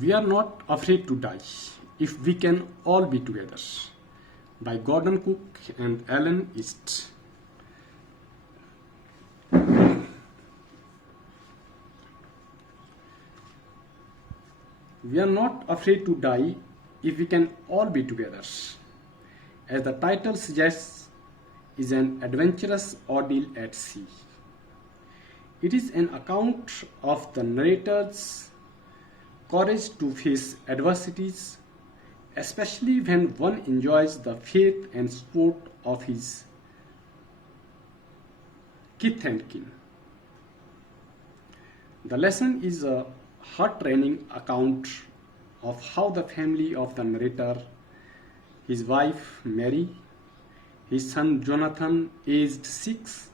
We are not afraid to die if we can all be together. By Gordon Cook and Alan East. We are not afraid to die if we can all be together. As the title suggests, is an adventurous ordeal at sea. It is an account of the narrator's courage to face adversities, especially when one enjoys the faith and support of his kith and kin. The lesson is a heart-rending account of how the family of the narrator, his wife Mary, his son Jonathan, aged 6,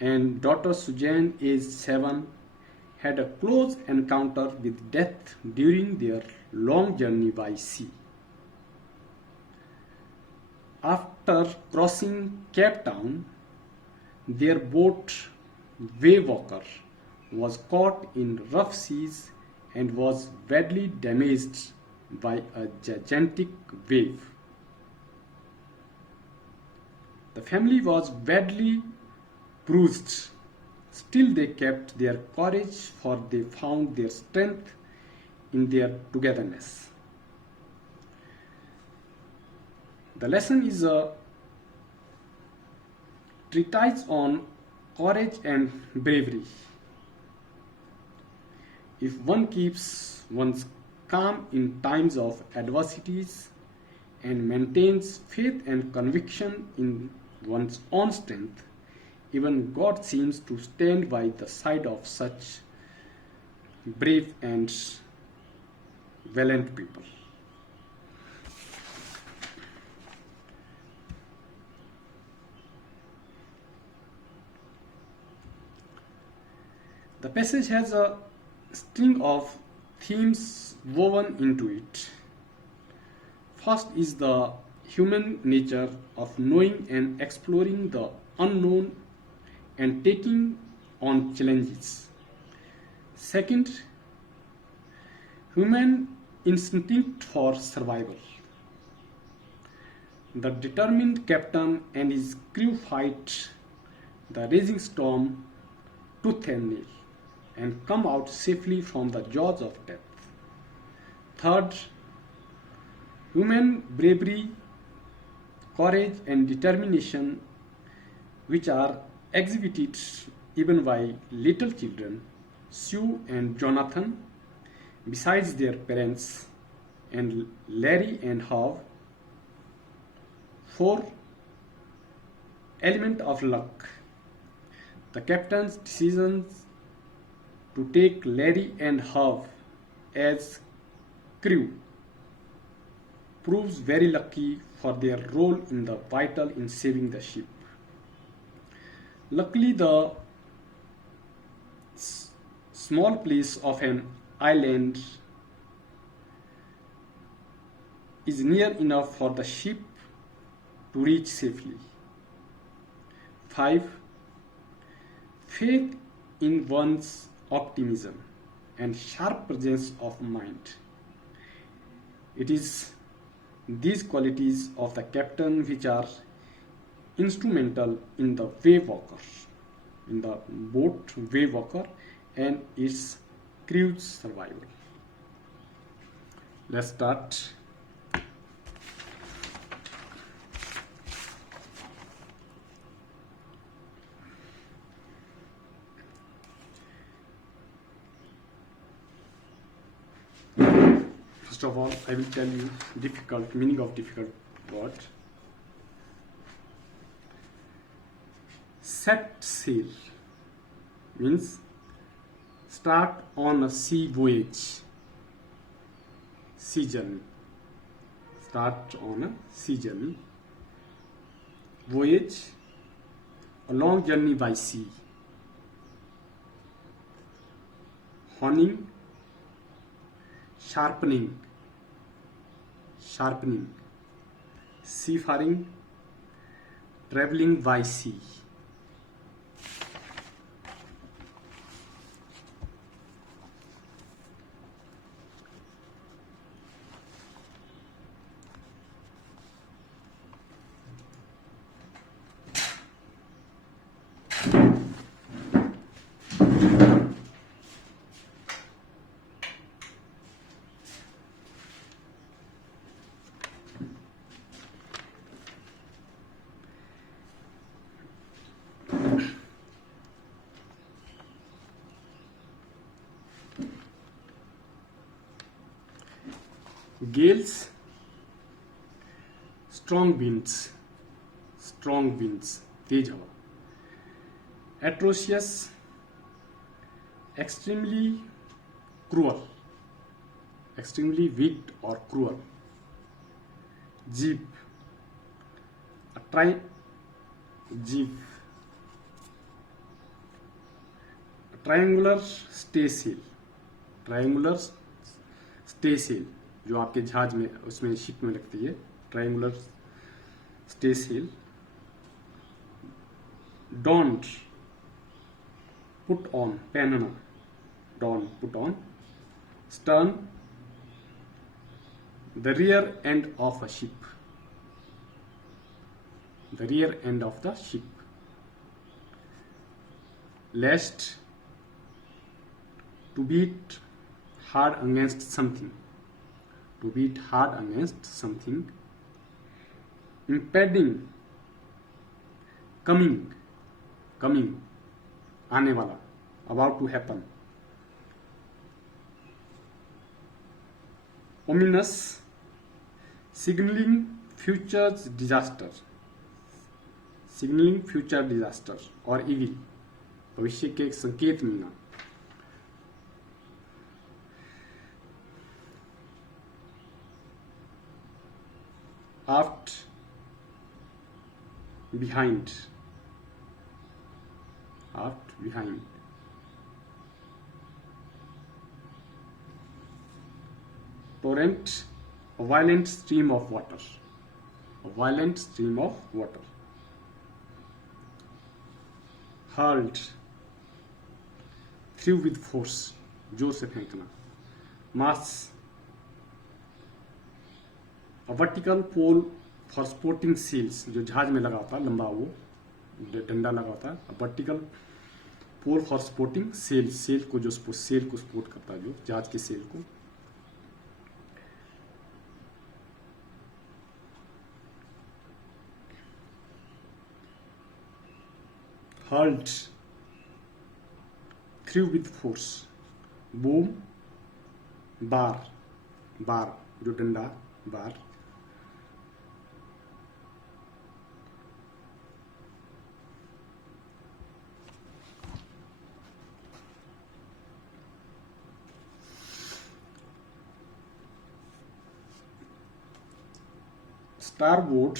and daughter Suzanne, aged 7, had a close encounter with death during their long journey by sea. After crossing Cape Town, their boat Waywalker was caught in rough seas and was badly damaged by a gigantic wave. The family was badly bruised. Still they kept their courage, for they found their strength in their togetherness. The lesson is a treatise on courage and bravery. If one keeps one's calm in times of adversities and maintains faith and conviction in one's own strength, even God seems to stand by the side of such brave and valiant people. The passage has a string of themes woven into it. First is the human nature of knowing and exploring the unknown and taking on challenges. Second, human instinct for survival. The determined captain and his crew fight the raging storm tooth and nail and come out safely from the jaws of death. Third, human bravery, courage, and determination, which are exhibited even by little children, Sue and Jonathan, besides their parents, and Larry and Hav. 4. Element of luck. The captain's decisions to take Larry and Hav as crew proves very lucky for their role in the vital in saving the ship. Luckily, the small place of an island is near enough for the ship to reach safely. 5. Faith in one's optimism and sharp presence of mind. It is these qualities of the captain which are instrumental in the Waywalker, in the boat Waywalker and its crew's survival. Let's start. First of all, I will tell you meaning of difficult word. Set sail means start on a sea voyage, sea journey. Start on a sea journey. Voyage, a long journey by sea. Honing, sharpening. Seafaring, traveling by sea. gales, strong winds, तेज हवा. atrocious, extremely cruel, extremely wicked or cruel. Jeep, jeep. triangular stay sail, triangular stay sail जो आपके जहाज में उसमें ship में लगती है, triangular stay sail. Don't put on, पहनना, don't put on. Stern, the rear end of a ship, the rear end of the ship. Lest, to beat hard against something, to beat hard against something. Impending, coming, आने वाला, about to happen. Ominous, signaling future disaster, signaling future disaster or evil, भविष्य के एक संकेत मिलना. Aft, behind, aft, behind. Torrent, a violent stream of water, a violent stream of water. Hurled, threw with force, जोर से फेंकना. Mass, vertical pole for supporting sails, जो जहाज में लगा होता है, लंबा वो डंडा लगा होता है. Vertical pole for supporting sail, sail को जो सेल को सपोर्ट करता है, जो जहाज के सेल को. Hurled, through with force. Boom, bar, bar जो डंडा, bar. Starboard,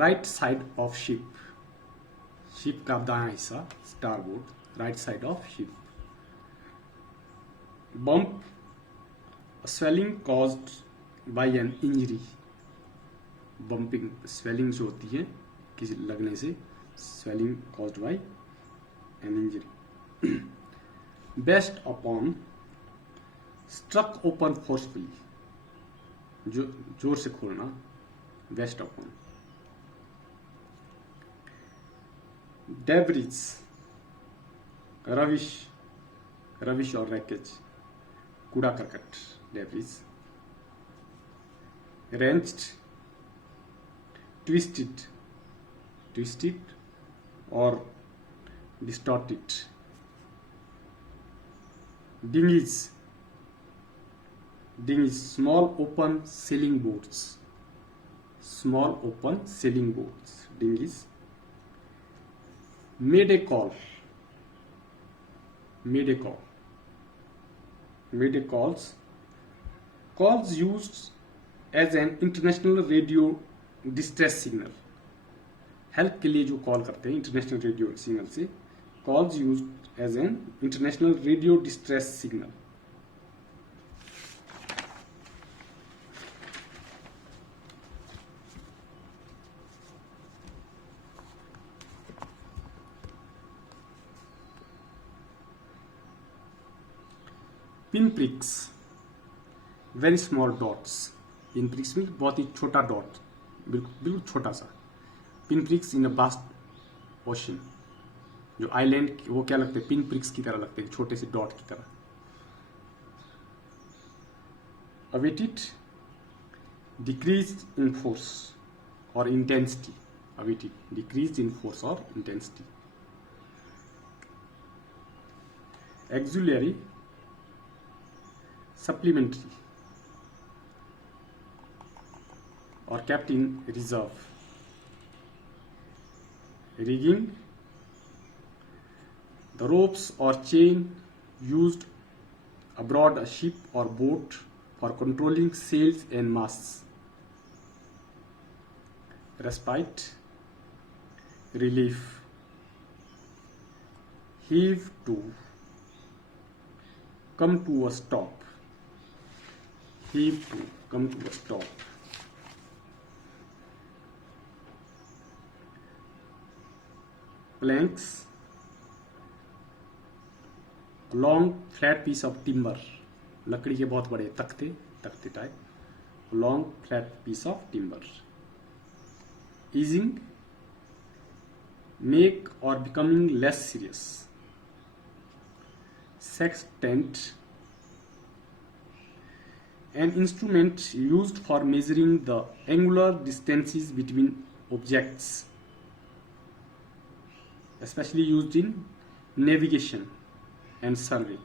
right side of ship, ship का दायां हिस्सा, starboard, right side of ship. Bump, a swelling caused by an injury, bumping, swelling जो होती है किसी लगने से, swelling caused by an injury. Best upon, struck open forcefully, जो जोर से खोलना, वेस्ट अपॉन. डेब्रिज, रविश, रविश और रैकेज, कूड़ा करकट, डेब्रिज. रेंच्ड, ट्विस्टेड, ट्विस्टेड और distorted. डिंगीज, डिंगीज, small open sailing boats, small open sailing boats, dinghies. Mayday call, mayday call, mayday calls, calls used as an international radio distress signal. Help के लिए जो call करते हैं international radio signal से, calls used as an international radio distress signal. Pinpricks, very small dots. Pinpricks में बहुत ही छोटा dot, बिल्कुल छोटा सा. Pinpricks in a vast ocean, जो आइलैंड वो क्या लगते हैं, पिनप्रिक्स की तरह लगते हैं, छोटे से डॉट की तरह. Abated, decreased in force or intensity. Abated, decreased in force or intensity. Auxiliary, supplementary, or kept in reserve. Rigging: the ropes or chain used aboard a ship or boat for controlling sails and masts. Respite: relief. Heave to: come to a stop. Heave to: come to a stop. Planks: long flat piece of timber, लकड़ी के बहुत बड़े तख्ते type, long flat piece of timber. Easing: make or becoming less serious. Sextant: an instrument used for measuring the angular distances between objects, especially used in navigation and survey.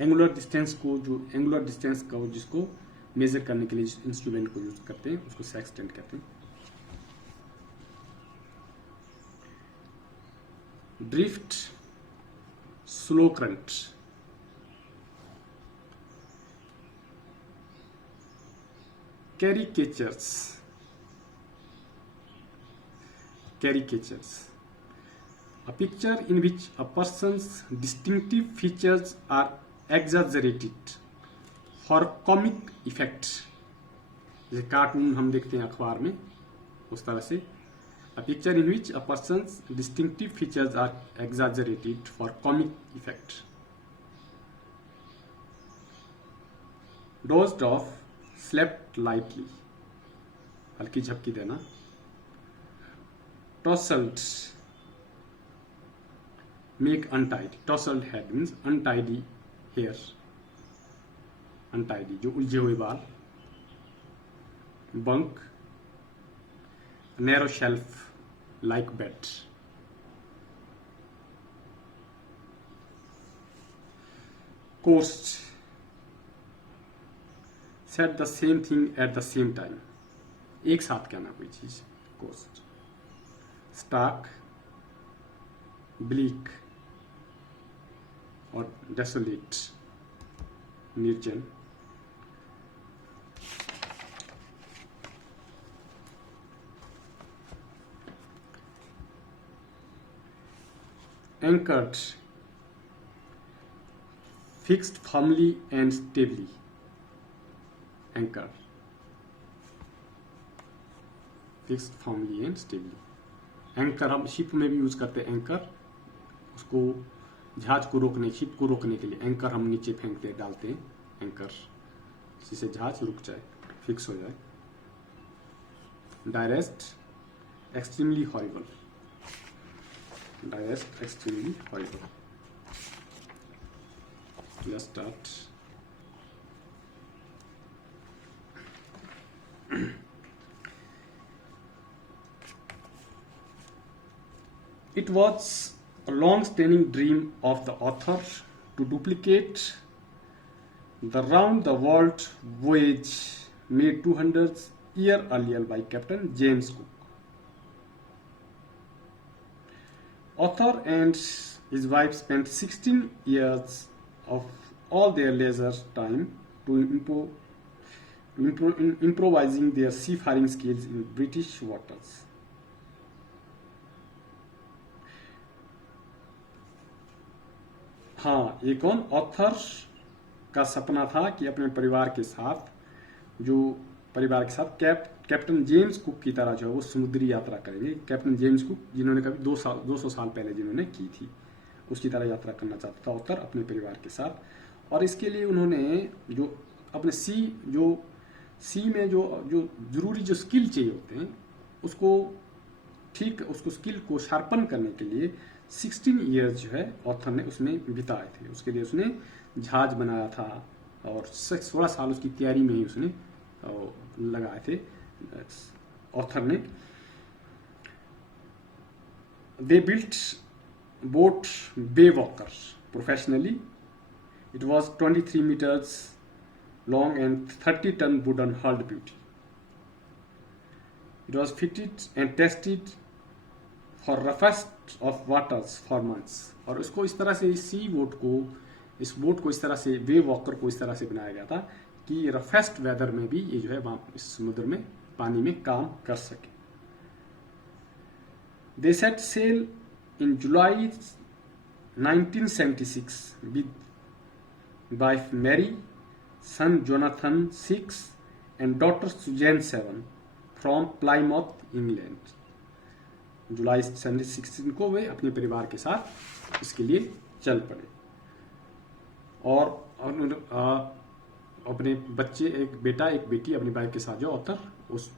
Angular distance को जिसको major करने के लिए जिस instrument को use करते हैं उसको सेक्सटेंट कहते हैं. Drift, slow current. Caricatures. A picture in which a person's distinctive features are exaggerated for comic effect. जैसे कार्टून हम देखते हैं अखबार में, उस तरह से. A picture in which a person's distinctive features are exaggerated for comic effect. Dozed off, slept lightly. हल्की झपकी देना. Tousled, make untidy. Tousled head means untidy hair. Untidy, जो उलझे हुए बाल. Bunk, narrow shelf like bed. Coast, said the same thing at the same time. एक साथ कहना कोई चीज. Coast. Stark, bleak or desolate, निर्जन. Anchored, fixed firmly and stably. Anchor, fixed firmly and stably. Anchor हम शिप में भी use करते हैं. एंकर उसको जहाज को रोकने, शिप को रोकने के लिए एंकर हम नीचे फेंकते डालते हैं. एंकर जिससे जहाज रुक जाए, फिक्स हो जाए. Direst, extremely horrible. Direst, extremely horrible. Let's start. It was a long-standing dream of the author to duplicate the round-the-world voyage made 200 years earlier by Captain James Cook. Author and his wife spent 16 years of all their leisure time to improvising their seafaring skills in British waters. हाँ, ये कौन? Author का सपना था कि अपने परिवार के साथ कैप्टन जेम्स कुक की तरह जो है वो समुद्री यात्रा करेंगे. कैप्टन जेम्स कुक जिन्होंने कभी 200 साल पहले जिन्होंने की थी, उसकी तरह यात्रा करना चाहता था ऑथर अपने परिवार के साथ. और इसके लिए उन्होंने जो अपने सी में जो जरूरी जो स्किल चाहिए होते हैं उसको स्किल को शार्पन करने के लिए 16 ईयर्स जो है ऑथर ने उसमें बिताए थे. उसके लिए उसने जहाज बनाया था और 16 साल उसकी तैयारी में ही उसने लगाए थे ऑथर ने. They built boat bay Walker professionally. It was 23 meters long and 30-ton wooden hulled beauty. It was fitted and tested for roughest of waters for months. और इसको इस तरह से इस बोट को इस तरह से वेव वॉकर को इस तरह से बनाया गया था कि रफेस्ट वेदर में भी ये जो है वहां इस समुद्र में पानी में काम कर सके. They set sail in July 1976 with wife Mary, son Jonathan 6 and daughter Suzanne 7 from Plymouth, England. जुलाई 16 को वे अपने परिवार के साथ इसके लिए चल पड़े और अपने बच्चे, एक बेटा एक बेटी अपनी वाइफ के साथ जो उतर उस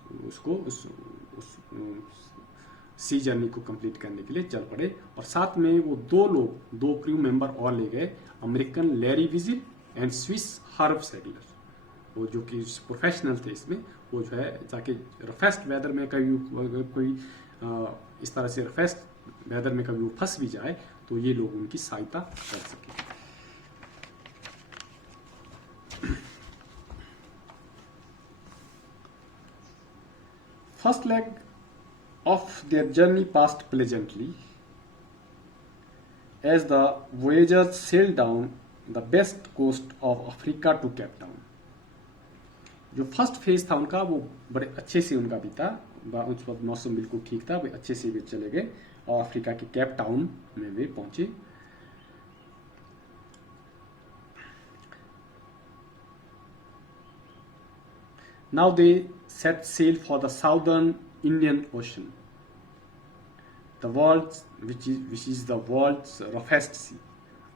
सी जर्नी को कंप्लीट करने के लिए चल पड़े. और साथ में वो दो क्रू मेंबर और ले गए, American Larry Vigil and Swiss Herb Segler, वो जो कि प्रोफेशनल थे इसमें, वो जो है ताकि रफेस्ट वेदर में कभी कोई इस तरह से रफेस्ट वेदर में कभी वो फंस भी जाए तो ये लोग उनकी सहायता कर सके. First leg of their journey passed pleasantly as the voyagers sailed down the west coast of Africa to Cape Town. जो फर्स्ट फेज था उनका वो बड़े अच्छे से उनका बीता, उस वक्त मौसम बिल्कुल ठीक था, वे अच्छे से वे चले गए और अफ्रीका के केप टाउन में वे पहुंचे. Now they set sail for the southern Indian Ocean, the world's which is the world's roughest sea.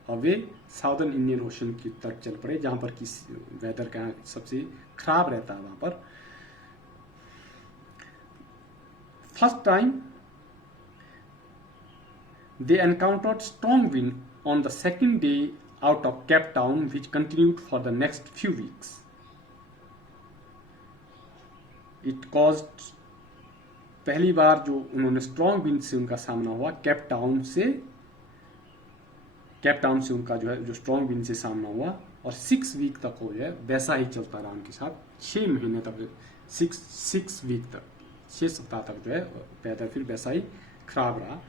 और वे साउदर्न इंडियन ओशन की तरफ चल पड़े जहां पर कि वेदर का सबसे खराब रहता है वहां पर. First time they encountered strong wind on the second day out of Cape Town, which continued for the next few weeks. It caused, पहली बार जो उन्होंने स्ट्रॉन्ग विंड से उनका सामना हुआ केप टाउन से उनका जो है जो स्ट्रॉन्ग विंड से सामना हुआ और 6 वीक तक हो गया वैसा ही चलता रहा उनके साथ. 6 महीने तक, 6 वीक तक, 6 सप्ताह तक जो है वेदर फिर वैसा ही खराब रहा.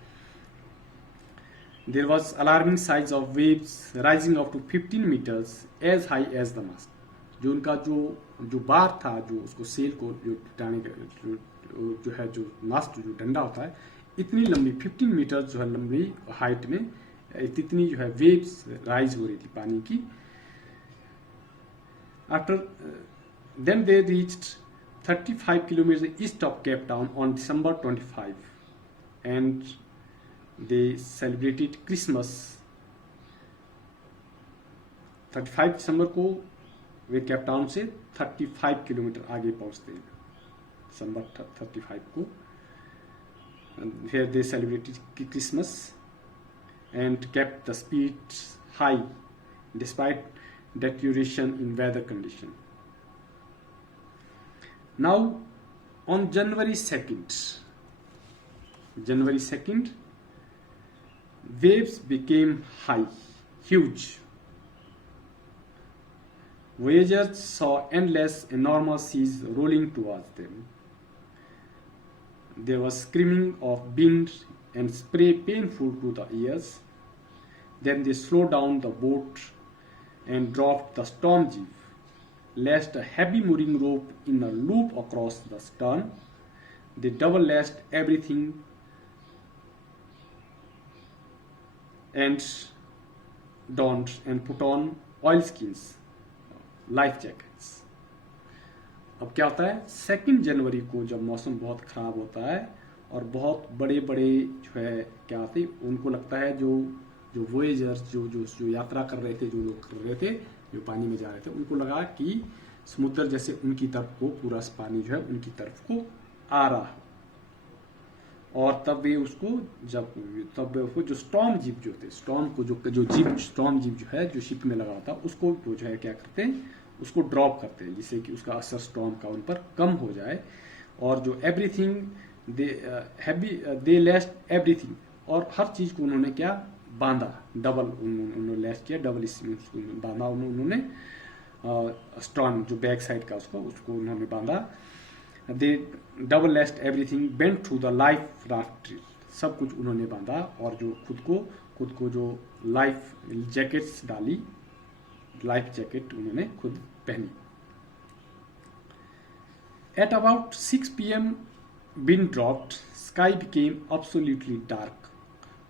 There was alarming size of waves rising up to 15 meters as high as the mast. जो उनका जो बार था, जो उसको सेल को जो टाने जो है जो मास्ट जो डंडा होता है, इतनी लंबी 15 मीटर जो है लंबी हाइट में इतनी जो है वेव्स राइज हो रही थी पानी की. After then they reached 35 kilometre east of Cape Town on December 25 and they celebrated Christmas. 35 दिसंबर को वे केप टाउन से 35 किलोमीटर आगे पहुंचते हैं, दिसंबर 35 को. Here they celebrated Christmas and kept the speed high despite deterioration in weather condition. Now on January 2nd, waves became huge. Voyagers saw endless, enormous seas rolling towards them. There was screaming of wind and spray painful to the ears. Then they slowed down the boat and dropped the storm jib, lashed a heavy mooring rope in a loop across the stern. They double-lashed everything and donned and put on oilskins, life jackets. अब क्या होता है, 2 जनवरी को जब मौसम बहुत खराब होता है और बहुत बड़े बड़े जो है क्या होते हैं, उनको लगता है जो वोएजर्स जो यात्रा कर रहे थे, जो लोग कर रहे थे, जो पानी में जा रहे थे, उनको लगा कि समुद्र जैसे उनकी तरफ को पूरा पानी जो है उनकी तरफ को आ रहा है. और तब वे उसको जो स्टॉर्म जीप जो थे, स्टॉर्म जीप जो है जो शिप में लगा होता, उसको जो है क्या करते हैं, उसको ड्रॉप करते हैं जिससे कि उसका असर स्टॉर्म का उन पर कम हो जाए. और जो एवरीथिंग दे लेस्ट एवरीथिंग, और हर चीज को उन्होंने क्या बांधा, डबल उन्होंने लेस्ट किया, डबल बांधा उन्होंने. स्टॉर्म जो बैक साइड का उसको उन्होंने बांधा। They double lashed everything bent through the life raft, सब कुछ उन्होंने बांधा और जो खुद को जो लाइफ जैकेट्स डाली, लाइफ जैकेट उन्होंने खुद पहनी। At about 6 p.m., wind dropped, sky became absolutely dark,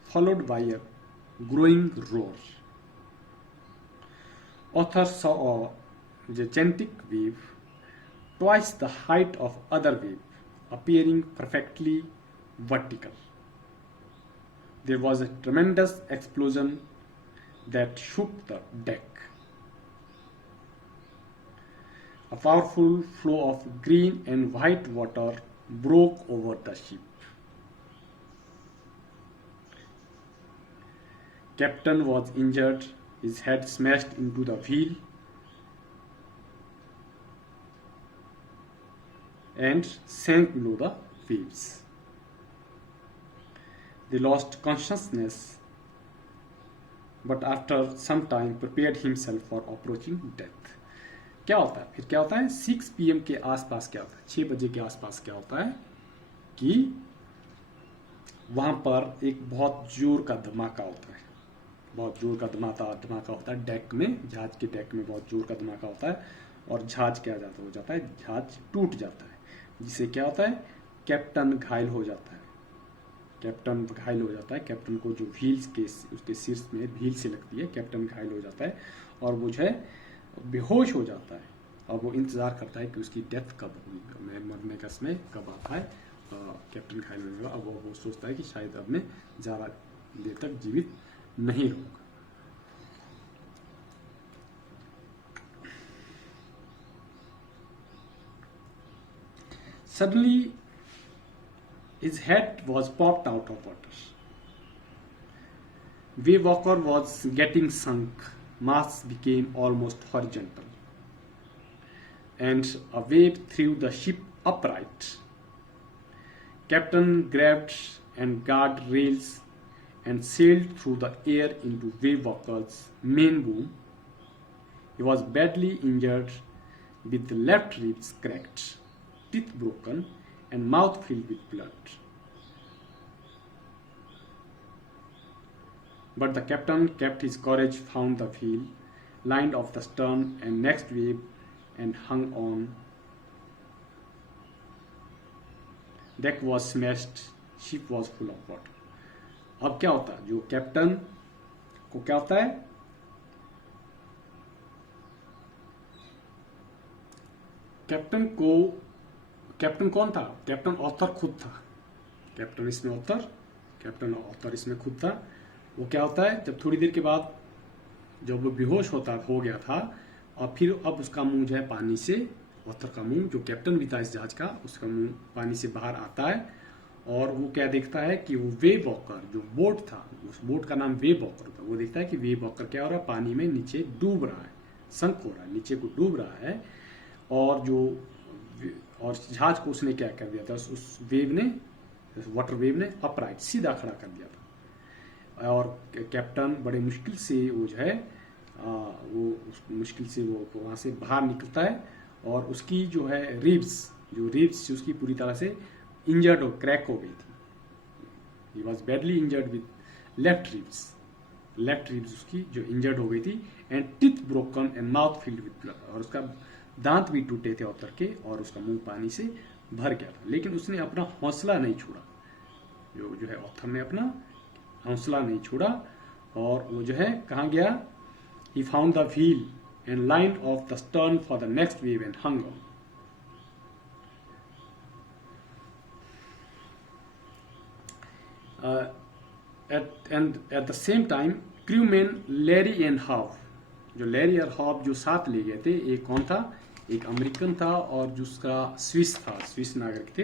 followed by a growing roar. Author saw a gigantic wave, twice the height of other wave, appearing perfectly vertical. There was a tremendous explosion that shook the deck. A powerful flow of green and white water broke over the ship. Captain was injured, his head smashed into the wheel and sank below the waves. They lost consciousness, but after some time prepared himself for approaching death. क्या होता है फिर, क्या होता है 6 PM के आसपास, क्या होता है 6 बजे के आसपास क्या होता है कि वहां पर एक बहुत जोर का धमाका होता है, बहुत जोर का धमाका होता है डेक में, जहाज के डेक में बहुत जोर का धमाका होता है और जहाज क्या हो जाता है, जहाज टूट जाता है, जिससे क्या होता है कैप्टन घायल हो जाता है। कैप्टन को जो व्हील्स के उसके शीर्ष में व्हील से लगती है, कैप्टन घायल हो जाता है और वो जो है बेहोश हो जाता है और वो इंतजार करता है कि उसकी डेथ कब होगी, मैं मरने का समय कब आता है। कैप्टन घायल होने लगा, अब वो सोचता है कि शायद अब मैं ज़्यादा देर तक जीवित नहीं रहूँगा। Suddenly, his head was popped out of water. Waywalker was getting sunk. Masts became almost horizontal, and a wave threw the ship upright. Captain grabbed and guard rails and sailed through the air into Waywalker's main boom. He was badly injured, with the left ribs cracked, teeth broken, and mouth filled with blood. But the captain kept his courage, found the wheel, lined off the stern and next wave, and hung on. Deck was smashed, ship was full of water. अब क्या होता है, जो captain को क्या होता है, captain कौन था, कैप्टन ऑथर खुद था, कैप्टन ऑथर इसमें खुद था। वो क्या होता है, जब थोड़ी देर के बाद जब वो बेहोश हो गया था और फिर अब उसका मुंह जो है पानी से, ऑथर का मुंह जो कैप्टन भी था इस जहाज का, उसका मुंह पानी से बाहर आता है और वो क्या देखता है कि वो वेवॉकर जो बोट था, उस बोट का नाम वेवॉकर था, वो देखता है कि वेवॉकर क्या हो रहा है, पानी में नीचे डूब रहा है, संक हो रहा है, नीचे को डूब रहा है। और जहाज को उसने क्या कर दिया था, उस वेव ने, वाटर वेव ने अपराइट सीधा खड़ा कर दिया था। और कैप्टन बड़े मुश्किल से वो जो है वो वहां से बाहर निकलता है और उसकी जो है रिब्स उसकी पूरी तरह से इंजर्ड और क्रैक हो गई थी। He was badly injured with left ribs उसकी जो इंजर्ड हो गई थी, and teeth broken and mouth filled with blood, और उसका दांत भी टूटे थे ऑथर के और उसका मुंह पानी से भर गया था। लेकिन उसने अपना हौसला नहीं छोड़ा, जो है ऑथर ने अपना हौसला नहीं छोड़ा और वो जो है कहाँ गया, he found the wheel and lined off the stern for the next wave and hung on. At the same time, crewmen Larry and Howe, जो लैरी और हॉब जो साथ ले गए थे, एक कौन था, एक अमेरिकन था और दूसरा स्विस नागरिक थे।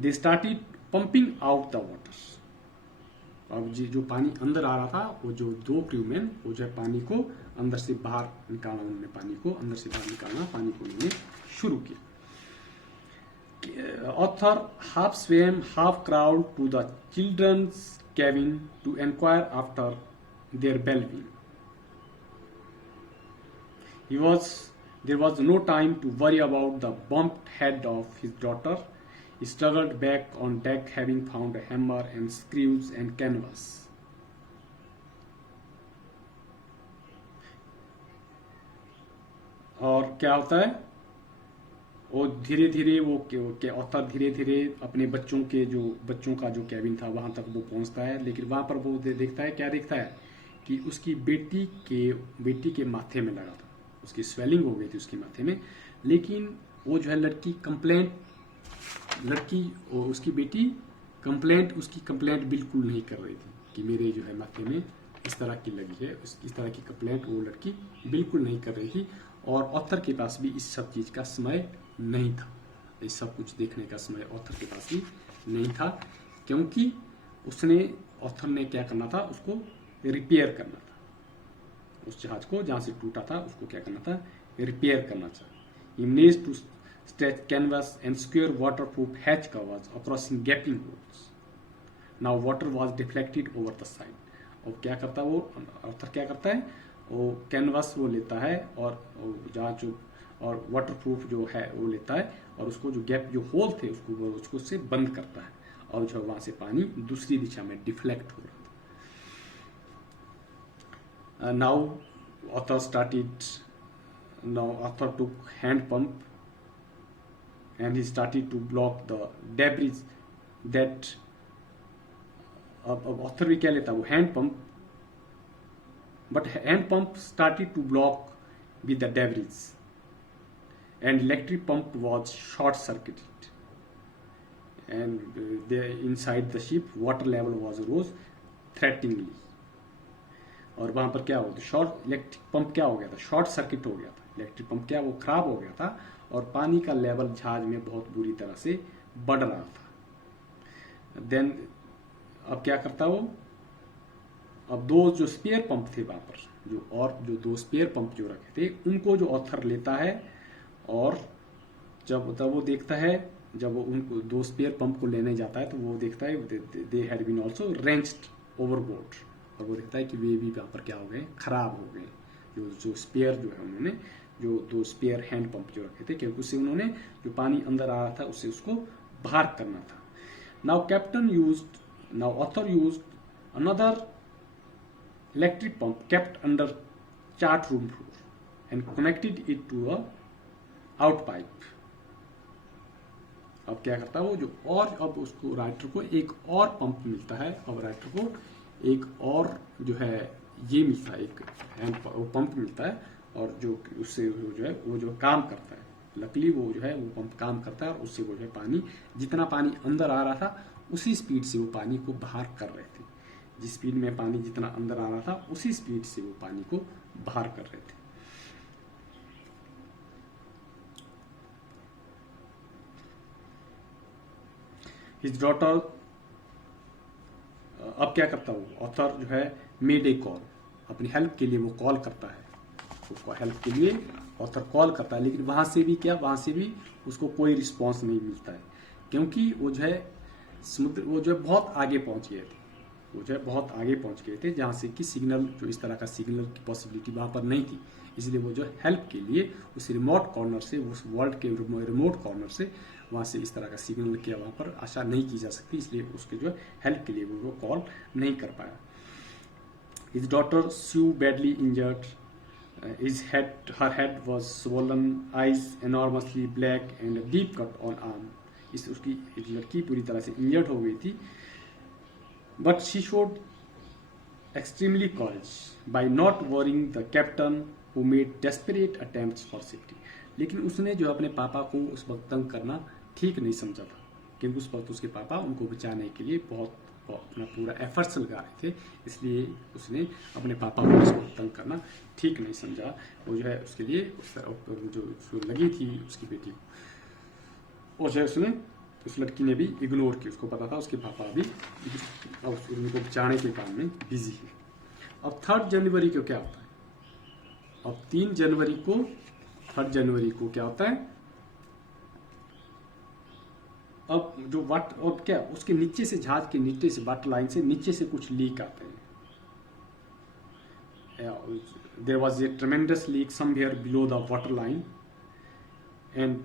They started pumping out the water. अब जो पानी अंदर आ रहा था, वो जो दो क्रूमैन वो जो है पानी को अंदर से बाहर निकालना, उन्होंने पानी को अंदर से बाहर निकालना, पानी को उन्होंने शुरू किया। Author half swam, half crawled to the children's cabin to inquire after their well-being. He was There was no time to worry about the bumped head of his daughter. He struggled back on deck, having found a hammer and screws and canvas. और क्या होता है, वो धीरे धीरे author धीरे धीरे अपने बच्चों का जो कैबिन था वहां तक वो पहुंचता है, लेकिन वहां पर वो देखता है, क्या देखता है कि उसकी बेटी के माथे में लगा था, उसकी स्वेलिंग हो गई थी उसके माथे में। लेकिन वो जो है उसकी बेटी उसकी कंप्लेंट बिल्कुल नहीं कर रही थी कि मेरे जो है माथे में इस तरह की लगी है, इस तरह की कंप्लेंट वो लड़की बिल्कुल नहीं कर रही थी। और ऑथर के पास भी इस सब चीज का समय नहीं था, इस सब कुछ देखने का समय ऑथर के पास भी नहीं था, क्योंकि ऑथर ने क्या करना था, उसको रिपेयर करना था, उस जहाज को जहां से टूटा था उसको क्या करना था, रिपेयर करना था। He managed to stretch canvas and secure waterproof hatch covers across gaping holes. Now water was deflected over the side. और क्या करता है वो ऑथर, क्या करता है, वो कैनवास वो लेता है और और वाटरप्रूफ जो है वो लेता है और उसको जो गैप जो होल थे उसको से बंद करता है, और जो वहां से पानी दूसरी दिशा में डिफ्लेक्ट हो रहा था। Now author took hand pump and he started to block the debris that author भी क्या लेता है, वो hand pump, but hand pump started to block with the debris and electric pump was short circuited and inside the ship water level was rose threateningly। और वहां पर क्या हुआ, इलेक्ट्रिक पंप क्या हो गया था, शॉर्ट सर्किट हो गया था, इलेक्ट्रिक पंप क्या वो खराब हो गया था और पानी का लेवल जहाज में बहुत बुरी तरह से बढ़ रहा था। देन अब क्या करता वो, अब दो जो स्पेयर पंप थे वहां पर, जो दो स्पेयर पंप जो रखे थे उनको जो ऑथर लेता है, और तब वो देखता है, जब वो उनको दो स्पेयर पंप को लेने जाता है तो वो देखता है they had been also wrenched overboard, और वो देखता है कि वे भी वहां पर क्या हो गए, खराब हो गए, जो स्पेयर जो है उन्होंने जो दो स्पेयर हैंड पंप जो रखे थे, क्योंकि उससे उन्होंने जो पानी अंदर आ रहा था उससे उसको बाहर करना था। Now author used another electric pump kept under chart room floor and connected it to a out pipe। अब क्या करता है वो अब उसको राइटर को एक और पंप मिलता है, अब राइटर को एक और जो है ये मिलता है, एक हैंड पंप मिलता है, और जो उससे जो है वो जो काम करता है, लकली वो जो है वो पंप काम करता है, और उससे वो जो है जितना पानी अंदर आ रहा था उसी स्पीड से वो पानी को बाहर कर रहे थे, जिस स्पीड में पानी जितना अंदर आ रहा था उसी स्पीड से वो पानी को बाहर कर रहे थे। हिज डॉटर, अब क्या करता वो ऑथर जो है, मेड ए कॉल, अपनी हेल्प के लिए वो कॉल करता है, उसको हेल्प के लिए ऑथर कॉल करता है, लेकिन वहां से भी उसको कोई रिस्पॉन्स नहीं मिलता है, क्योंकि वो जो है बहुत आगे पहुंच गए थे, जहां से कि सिग्नल जो इस तरह का सिग्नल की पॉसिबिलिटी वहां पर नहीं थी, इसलिए वो जो हेल्प के लिए उस रिमोट कॉर्नर से, उस वर्ल्ड के रिमोट कॉर्नर से वहां से इस तरह का सिग्नल की वहां पर आशा नहीं की जा सकती, इसलिए उसके जो हेल्प के लिए वो कॉल नहीं कर पाया। His daughter Sue badly injured, her head was swollen, eyes enormously black and a deep cut on arm। उसकी एक लड़की पूरी तरह से इंजर्ड हो गई थी, but she showed extremely courage by not worrying the captain who made desperate attempts for safety। लेकिन उसने जो अपने पापा को उस वक्त तंग करना ठीक नहीं समझा था, क्योंकि उस वक्त उसके पापा उनको बचाने के लिए बहुत अपना पूरा एफर्ट्स लगा रहे थे, इसलिए उसने अपने पापा को उस वक्त तंग करना ठीक नहीं समझा। वो जो है उसके लिए जो लगी थी उसकी बेटी को, और जो है उस लड़की ने भी इग्नोर की, उसको पता था उसके पापा भी उनको बचाने के काम में बिजी है। अब 3 जनवरी को क्या होता है, अब 3 जनवरी को क्या होता है, अब क्या उसके नीचे से, जहाज के नीचे से, वाटर लाइन से नीचे से कुछ लीक आते हैं, there was a tremendous leak somewhere below the water line, and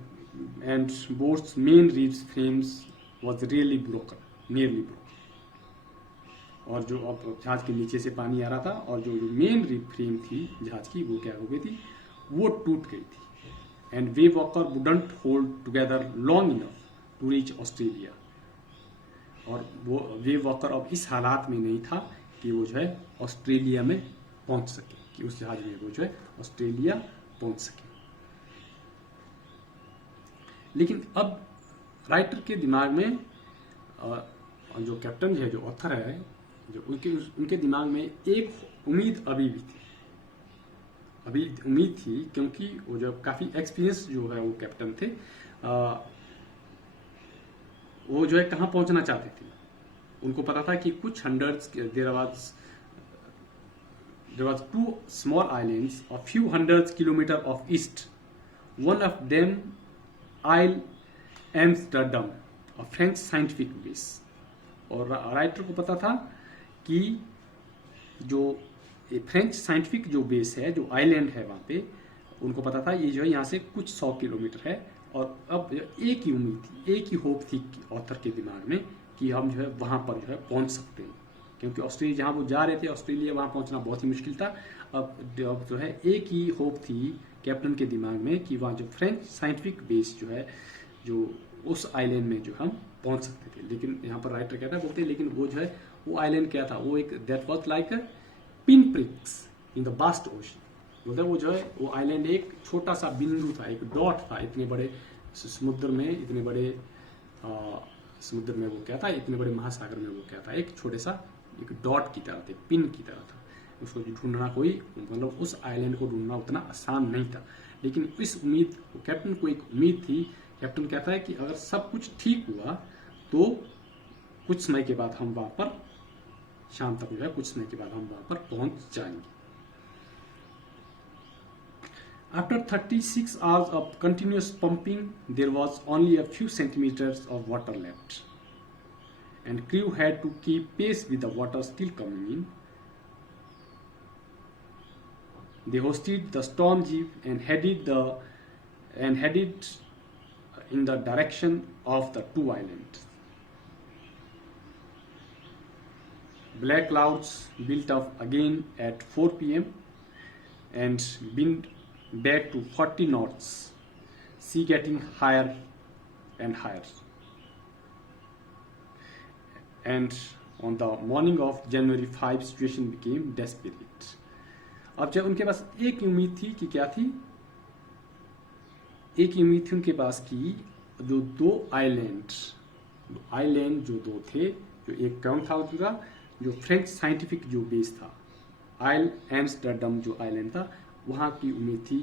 boat's main reef frames was really broken, nearly broken. और जो अब जहाज के नीचे से पानी आ रहा था और जो मेन रिप फ्रेम थी जहाज की वो क्या हो गई थी, वो टूट गई थी. And Wave Walker wouldn't hold together long enough to reach Australia. और वो वेव वॉकर अब इस हालात में नहीं था कि वो जो है ऑस्ट्रेलिया में पहुंच सके, कि उस जहाज में वो जो है ऑस्ट्रेलिया पहुंच सके. लेकिन अब राइटर के दिमाग में, जो कैप्टन है, जो ऑथर है, जो उनके दिमाग में एक उम्मीद अभी भी थी, क्योंकि वो जो काफी एक्सपीरियंस जो है वो कैप्टन थे, वो जो है कहाँ पहुंचना चाहते थे. उनको पता था कि कुछ hundreds, there was 2 small islands a few hundreds kilometers of east. One of them Isle Amsterdam, a French scientific base. और राइटर को पता था कि जो फ्रेंच साइंटिफिक जो बेस है, जो आइलैंड है वहाँ पे, उनको पता था ये जो है यहाँ से कुछ 100 किलोमीटर है. और अब एक ही उम्मीद थी, एक ही होप थी ऑथर के दिमाग में कि हम जो है वहाँ पर जो है पहुँच सकते हैं, क्योंकि ऑस्ट्रेलिया जहाँ वो जा रहे थे, ऑस्ट्रेलिया वहाँ पहुँचना बहुत ही मुश्किल था. अब जो है एक ही होप थी कैप्टन के दिमाग में कि वहाँ जो फ्रेंच साइंटिफिक बेस जो है, जो उस आइलैंड में जो हम पहुँच सकते थे. लेकिन यहाँ पर राइटर कहता है, बोलते हैं लेकिन वो जो है वो आइलैंड क्या था, वो एक that was like a pin prix in the vast ocean. बोलते वो जो है वो आइलैंड एक छोटा सा बिंदु था, एक डॉट था. इतने बड़े समुद्र में, इतने बड़े समुद्र में वो क्या था, इतने बड़े महासागर में वो क्या था, एक छोटे सा एक डॉट की तरह थे, पिन की तरह था. उसको ढूंढना कोई, मतलब उस आइलैंड को ढूंढना उतना आसान नहीं था. लेकिन इस उम्मीद, कैप्टन को एक उम्मीद थी. कैप्टन कहता है कि अगर सब कुछ ठीक हुआ तो कुछ समय के बाद हम वहां पर, शाम तक जो है कुछ समय के बाद हम वहां पर पहुंच जाएंगे. After 36 hours of continuous pumping, there was only a few centimeters of water left, and crew had to keep pace with the water still coming in. They hoisted the storm jeep and headed in the direction of the two islands. Black clouds built up again at 4 p.m. and wind back to 40 knots, sea getting higher and higher. And on the morning of January 5, situation became desperate. अब जब उनके पास एक ही उम्मीद थी कि क्या थी, एक ही उम्मीद थी उनके पास कि जो दो आइलैंड जो दो थे, जो एक कौन था उनका, जो फ्रेंच साइंटिफिक जो बेस था, आइल एम्स्टर्डम जो आइलैंड था, वहाँ की उम्मीद थी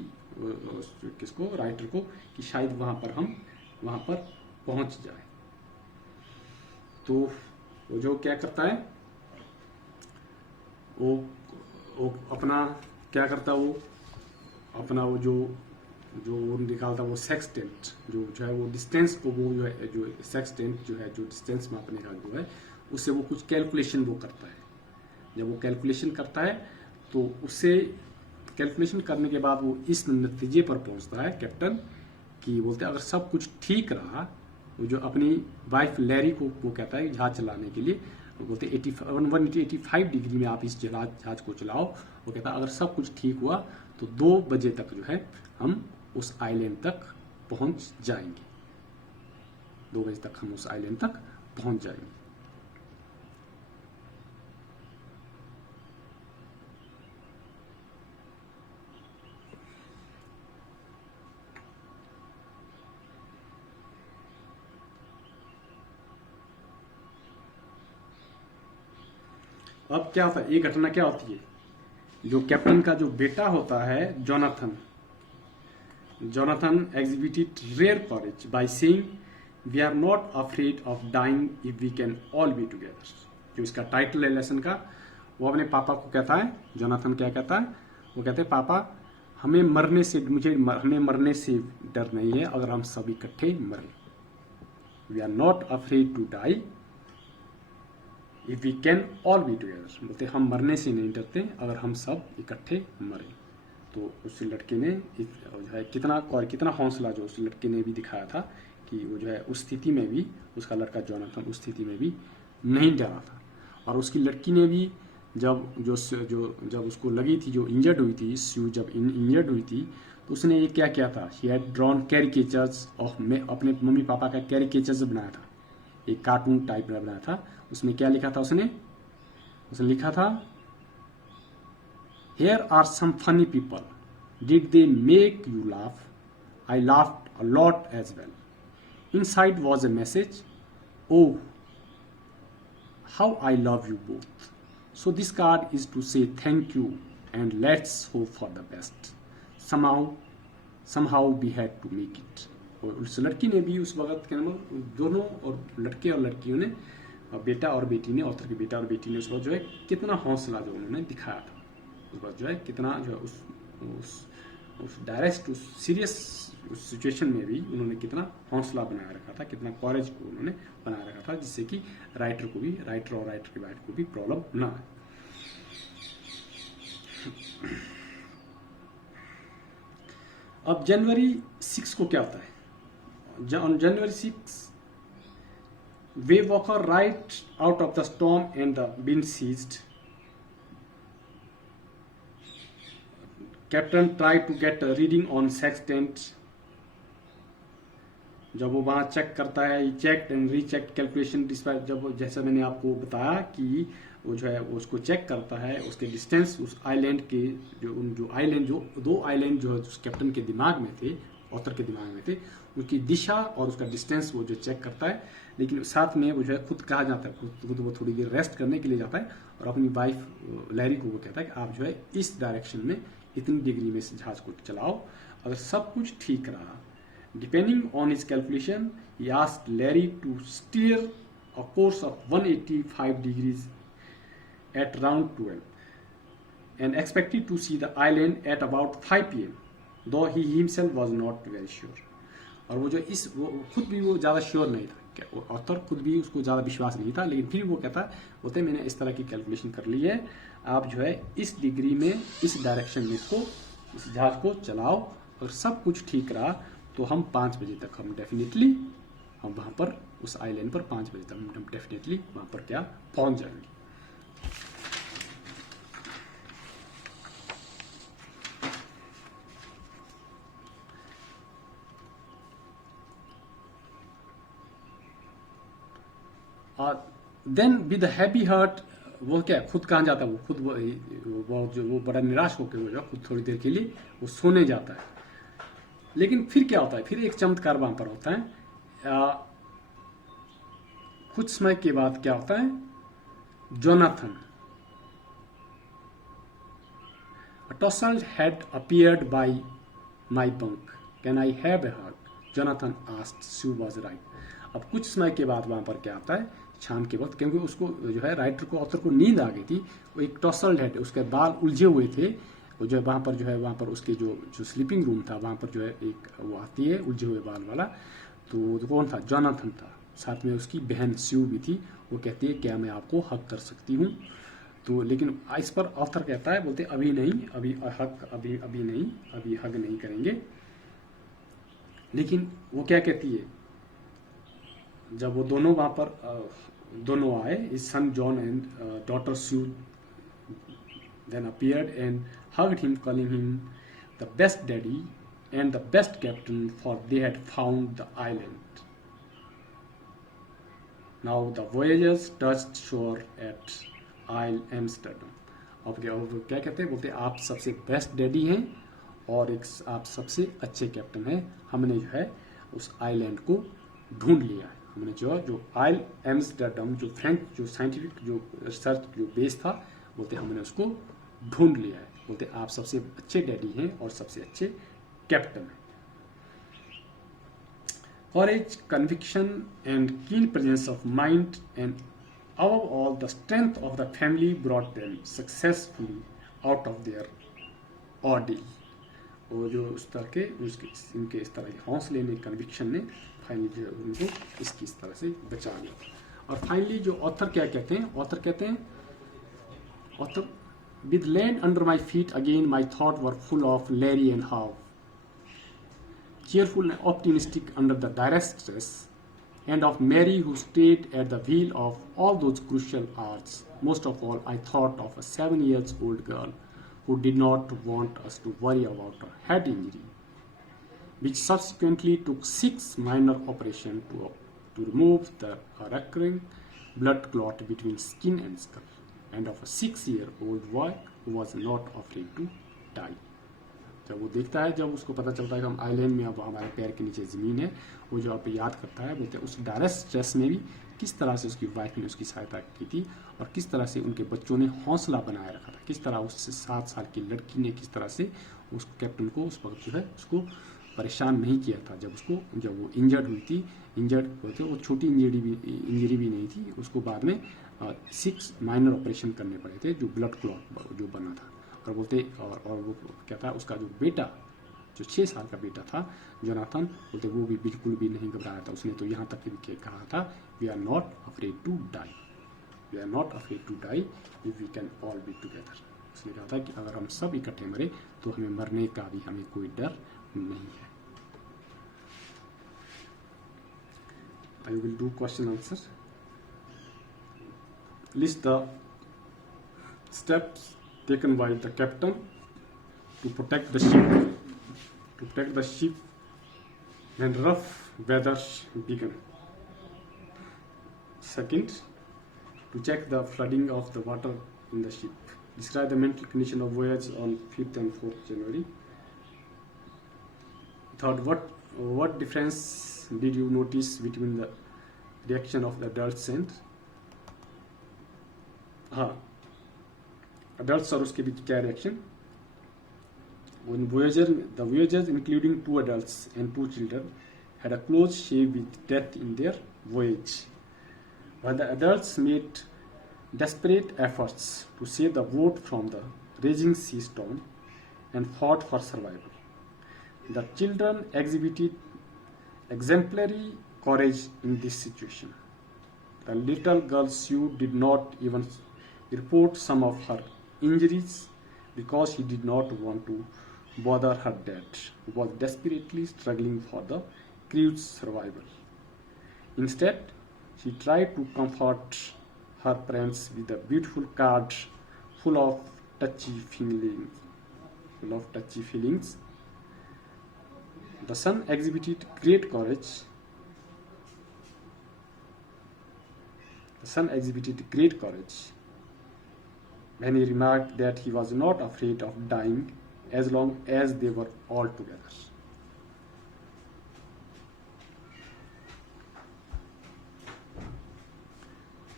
किसको, राइटर को, कि शायद वहाँ पर हम वहाँ पर पहुँच जाए. तो वो जो क्या करता है, वो अपना क्या करता, वो अपना वो जो निकालता, वो सेक्सटेंट जो है वो डिस्टेंस को, वो जो है जो सेक्सटेंट जो है जो डिस्टेंस मापने का जो है, उससे वो कुछ कैलकुलेशन वो करता है. जब वो कैलकुलेशन करता है तो उससे कैलकुलेशन करने के बाद वो इस नतीजे पर पहुंचता है कैप्टन, कि बोलते हैं अगर सब कुछ ठीक रहा, वो जो अपनी वाइफ लैरी को वो कहता है जहाज चलाने के लिए, वो बोलते 185 डिग्री में आप इस जहाज को चलाओ. वो कहता है अगर सब कुछ ठीक हुआ तो 2 बजे तक जो है हम उस आइलैंड तक पहुंच जाएंगे. 2 बजे तक हम उस आइलैंड तक पहुंच जाएंगे. अब क्या होता है, ये घटना क्या होती है, जो कैप्टन का जो बेटा होता है Jonathan exhibited rare courage by saying we are not afraid of dying if we can all be together. जो इसका टाइटल है लेसन का, वो अपने पापा को कहता है. जोनाथन क्या कहता है, वो कहते हैं पापा हमें मरने से डर नहीं है अगर हम सब इकट्ठे मरें. We are not afraid to die if we can all be together, बोलते हम मरने से नहीं डरते अगर हम सब इकट्ठे मरें। तो उस लड़के ने जो है कितना हौसला जो उस लड़के ने भी दिखाया था कि वो जो है उस स्थिति में भी, उसका लड़का जोनाथन उस स्थिति में भी नहीं डरा था। और उसकी लड़की ने भी जब उसको लगी थी, जो इंजर्ड हुई थी, स्यू जब इंजर्ड हुई थी, तो उसने ये क्या किया था, he had drawn caricatures of, में अपने मम्मी पापा का कैरिकेचर्स बनाया था, एक कार्टून टाइप में बनाया था। उसमें क्या लिखा था, उसने लिखा था, Here are some funny people. Did they make you laugh? I laughed a lot as well. Inside was a message. Oh, how I love you both. So this card is to say thank you and let's hope for the best. Somehow we had to make it. और उस लड़की ने भी उस वक्त के दोनों, और लड़के और लड़कियों ने, बेटा और बेटी ने, ऑथर के बेटा और बेटी ने उस वक्त जो है कितना हौसला जो उन्होंने दिखाया था, उस वक्त जो है कितना जो है उस डायरेक्ट, उस सीरियस उस सिचुएशन में भी उन्होंने कितना हौसला बनाया रखा था, कितना कॉरेज को उन्होंने बनाया रखा था, जिससे कि राइटर और राइटर के वाइफ को भी प्रॉब्लम ना आए। अब जनवरी 6 को क्या होता है, on January 6, wave walker right out of the storm and the wind ceased. Captain tried to get a reading on sextant. जब वो वहाँ चेक करता है, चेक एंड रीचेक कैलकुलेशन, जब जैसा मैंने आपको बताया कि वो जो है उसको चेक करता है, उसके डिस्टेंस उस आइलैंड के जो दो आइलैंड जो है उस कैप्टन के दिमाग में थे, ऑथर के दिमाग में थे, उसकी दिशा और उसका डिस्टेंस वो जो चेक करता है। लेकिन साथ में वो जो है खुद कहा जाता है, खुद वो थोड़ी देर रेस्ट करने के लिए जाता है और अपनी वाइफ लैरी को वो कहता है कि आप जो है इस डायरेक्शन में इतनी डिग्री में इस जहाज को चलाओ। अगर सब कुछ ठीक रहा, depending on his calculation, he asked Larry to steer a course of 185 degrees at round 12 and expected to see the island at about 5 p.m. though he himself was not very sure. और वो खुद भी वो ज़्यादा sure नहीं था, author खुद भी उसको ज़्यादा विश्वास नहीं था, लेकिन फिर वो कहता बोलते मैंने इस तरह की कैलकुलेशन कर ली है, आप जो है इस डिग्री में इस डायरेक्शन में इस जहाज को चलाओ, और सब कुछ ठीक रहा तो हम 5 बजे तक हम वहाँ पर उस आइलैंड पर 5 बजे तक हम डेफिनेटली वहाँ पर क्या पहुँच जाएंगे। देन विद हैप्पी हार्ट वो क्या खुद कहाँ जाता है, वो खुद वो बड़ा निराश होकर वो जो खुद थोड़ी देर के लिए वो सोने जाता है। लेकिन फिर क्या होता है, फिर एक चमत्कार वहां पर होता है। कुछ समय के बाद क्या होता है, Jonathan, a tussle had appeared by my bunk. Can I have a hug? Jonathan asked. Sue was right. अब कुछ समय के बाद वहां पर क्या आता है, शाम के वक्त, क्योंकि उसको जो है राइटर को, ऑथर को नींद आ गई थी, वो एक टॉसल हेड, उसके बाल उलझे हुए थे, वो जो है वहाँ पर वहाँ पर उसके जो स्लीपिंग रूम था वहाँ पर जो है एक वो आती है उलझे हुए बाल वाला, तो कौन था, जोनाथन था, साथ में उसकी बहन स्यू भी थी। वो कहती है क्या मैं आपको हक कर सकती हूँ, तो लेकिन इस पर ऑथर कहता है, बोलते अभी नहीं, अभी नहीं, अभी हग नहीं करेंगे। लेकिन वो क्या कहती है, जब वो दोनों वहाँ पर दोनों आए, his son John and daughter Sue then appeared and hugged him, calling him the best daddy and the best captain, for they had found the island. Now the voyagers touched shore at Isle Amsterdam. अब क्या कहते हैं, बोलते आप सबसे best daddy हैं और आप सबसे अच्छे कैप्टन हैं, हमने जो है उस आइलैंड को ढूंढ लिया है, हमने जो आइल एम्स्टर्डम, जो फ्रेंच जो साइंटिफिक जो रिसर्च जो बेस था, बोलते हमने उसको ढूंढ लिया है, बोलते आप सबसे अच्छे डैडी हैं और सबसे अच्छे कैप्टन हैं। Courage, conviction and keen presence of mind and above all the strength of the family brought them successfully out of their ordeal. और जो उस तरह के इनके इस तरह के हौसले ने, कन्विक्शन ने फाइनली जो उनको इस तरह से बचा लिया। और फाइनली जो ऑथर क्या कहते हैं, ऑथर कहते हैं, author with land under my feet again my thoughts were full of Larry and Howe, cheerful and optimistic under the direst stress, and of Mary who stayed at the wheel of all those crucial hours. Most of all, I thought of a 7-year-old girl who did not want us to worry about her head injury, which subsequently took 6 minor operations to remove the recurring blood clot between skin and skull, and of a 6-year-old boy who was not afraid to die. जब वो देखता है, जब उसको पता चलता है कि हम आइलैंड में, अब हमारे पैर के नीचे ज़मीन है, वो जो आप याद करता है, बोलते हैं उस डायरेक्ट स्ट्रेस में भी किस तरह से उसकी वाइफ ने उसकी सहायता की थी और किस तरह से उनके बच्चों ने हौसला बनाए रखा था, किस तरह उससे 7 साल की लड़की ने किस तरह से उस कैप्टन को उस वक्त जो है उसको परेशान नहीं किया था। जब वो इंजर्ड हुई थी, इंजर्ड होते वो छोटी इंजरी भी नहीं थी, उसको बाद में 6 माइनर ऑपरेशन करने पड़े थे, जो ब्लड क्लॉट जो बना था। और बोलते और वो क्या था, उसका जो बेटा, जो 6 साल का बेटा था जोनाथन, बोलते वो भी बिल्कुल भी नहीं घबराया था। उसने तो यहाँ तक भी कहा था, we are not afraid to die, we are not afraid to die if we can all be together. उसने कहा था कि अगर हम सब इकट्ठे मरे तो हमें मरने का भी हमें कोई डर नहीं है। I will do question answer. List the steps taken by the captain to protect the ship when rough weather began. Second, to check the flooding of the water in the ship. Describe the mental condition of voyage on 5th and 4th January. Third, what difference did you notice between the reaction of the adults and adults और उसके बीच क्या reaction? When the voyagers, including 2 adults and 2 children, had a close shave with death in their voyage, while the adults made desperate efforts to save the boat from the raging sea storm and fought for survival. The children exhibited exemplary courage in this situation. The little girl Sue did not even report some of her injuries because he did not want to bother her dad, who was desperately struggling for the crew's survival. Instead, she tried to comfort her parents with a beautiful card full of touchy feelings. The son exhibited great courage. When he remarked that he was not afraid of dying as long as they were all together.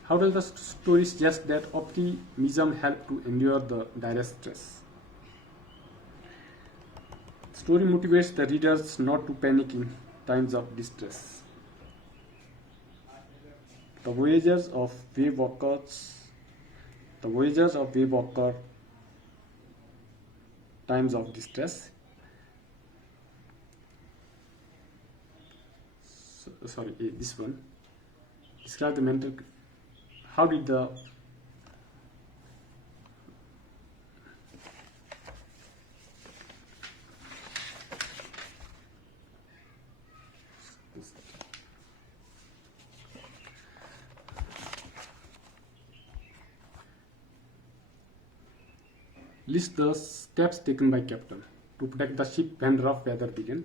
How does the story suggest that optimism helped to endure the direct stress? The story motivates the readers not to panic in times of distress. The voyagers of Waywalker, times of distress. This one. Describe the mental. How did the list the steps taken by captain to protect the ship when rough weather began.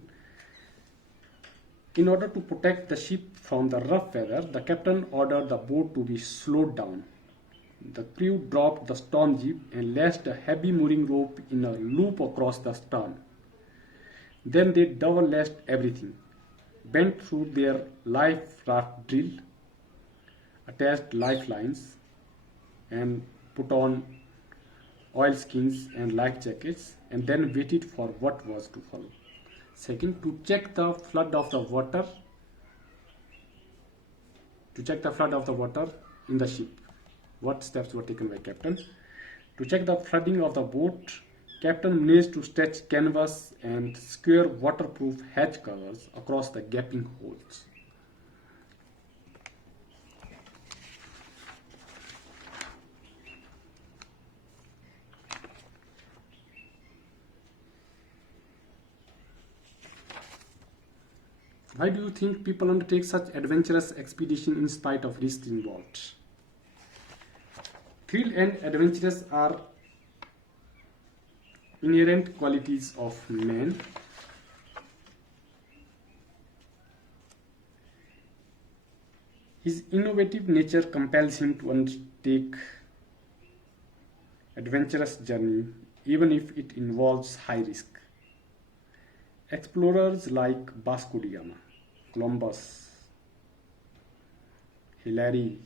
In order to protect the ship from the rough weather, the captain ordered the boat to be slowed down. The crew dropped the storm jeep and lashed a heavy mooring rope in a loop across the stern. Then they double lashed everything, bent through their life raft drill, attached lifelines, and put on oilskins and life jackets, and then waited for what was to follow. Second, to check the flood of the water in the ship. What steps were taken by captain? To check the flooding of the boat, captain managed to stretch canvas and square waterproof hatch covers across the gaping holes. Why do you think people undertake such adventurous expedition in spite of risks involved? Thrill and adventurous are inherent qualities of man. His innovative nature compels him to undertake adventurous journey even if it involves high risk. Explorers like Vasco da Gama, Columbus, Hilary,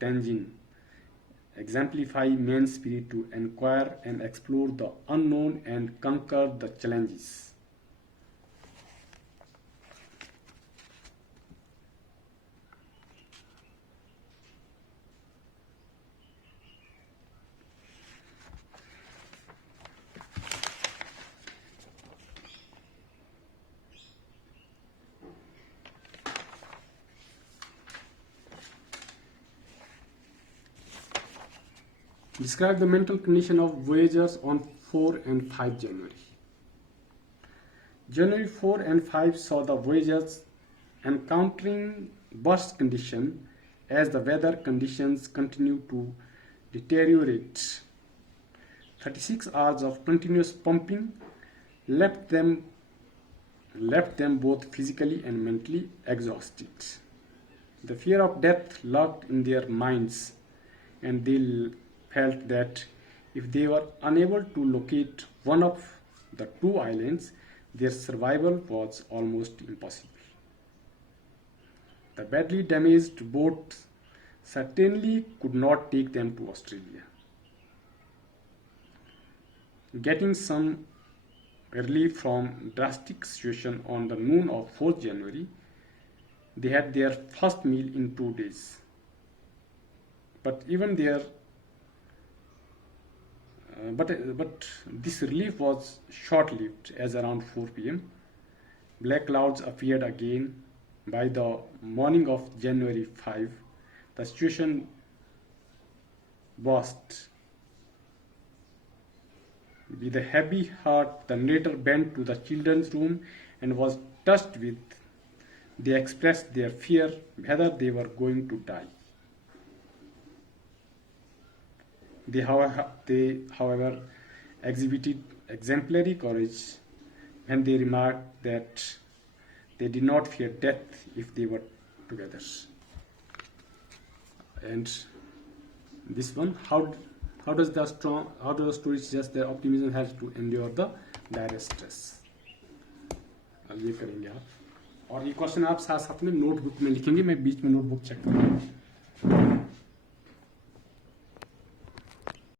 Tenzin exemplify man's spirit to inquire and explore the unknown and conquer the challenges. Describe the mental condition of voyagers on 4 and 5 January. January 4 and 5 saw the voyagers encountering worse conditions as the weather conditions continued to deteriorate. 36 hours of continuous pumping left them both physically and mentally exhausted. The fear of death lurked in their minds, and they felt that if they were unable to locate one of the two islands, their survival was almost impossible. The badly damaged boat certainly could not take them to Australia. Getting some relief from drastic situation on the noon of 4th January, they had their first meal in 2 days. But even their but this relief was short-lived, as around 4 p.m. black clouds appeared again. By the morning of January 5, the situation worsened. With a heavy heart, the narrator went to the children's room and was touched with. They expressed their fear whether they were going to die. They, however, exhibited exemplary courage when they remarked that they did not fear death if they were together. And this one, how does the story suggest that optimism has to endure the direst stress? अब ये करेंगे आप, और ये question आप साथ साथ में नोटबुक में लिखेंगे. मैं बीच में नोटबुक चेक करूँगा.